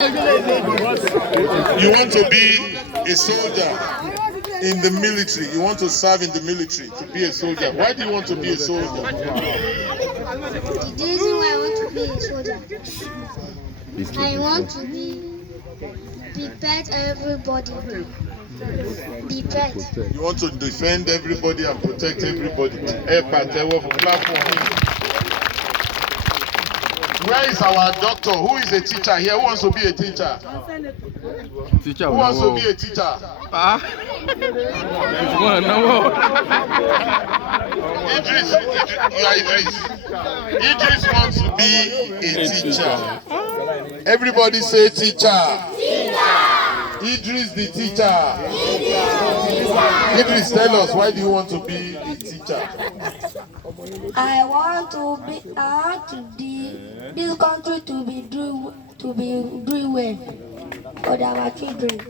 You want to be a soldier in the military. You want to serve in the military to be a soldier. Why do you want to be a soldier? The reason why I want to be a soldier, I want to be prepared everybody. Be prepared. You want to defend everybody and protect everybody. Clap for him. Where is our doctor? Who is a teacher here? Who wants to be a teacher? Who wants to be a teacher? Idris, you are Idris. Idris wants to be a teacher. Everybody say teacher. Idris the teacher. Idris, tell us, why do you want to be a teacher? I want this country to be doing well for our children.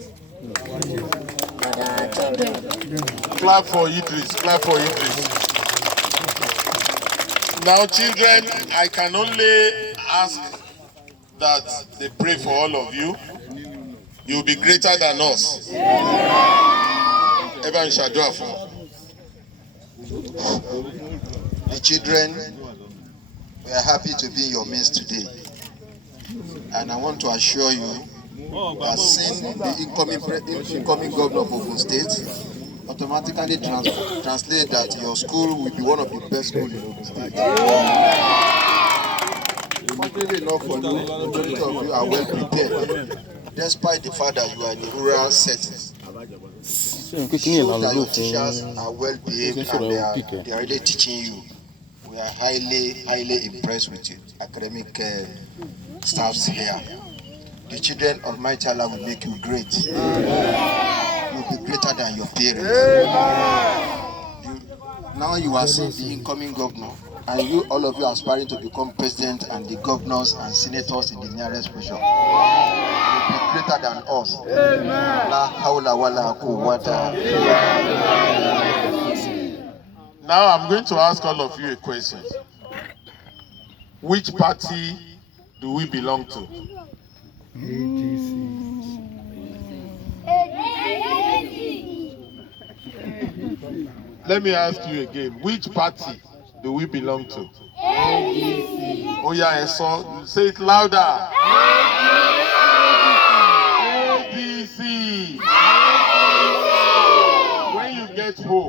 Clap for Idris. Clap for Idris. Now, children, I can only ask that they pray for all of you. You'll be greater than us. Everyone shall do for. The children, we are happy to be in your midst today. And I want to assure you that since the incoming governor of Ogun State automatically translate that your school will be one of the best schools in Ogun State. Fortunately enough for you, majority of you are well prepared, despite the fact that you are in the rural settings. So that your teachers are well behaved and they are really teaching you. We are highly impressed with you, academic staffs here. The children of my child will make you great. You will be greater than your parents. Now you are seeing the incoming governor, and you, all of you, are aspiring to become president and the governors and senators in the nearest future. You will be greater than us. La hawla wala quwwata. Now I'm going to ask all of you a question. Which party do we belong to? Let me ask you again. Which party do we belong to? Oh yeah, I saw. Say it louder. ADC. When you get home,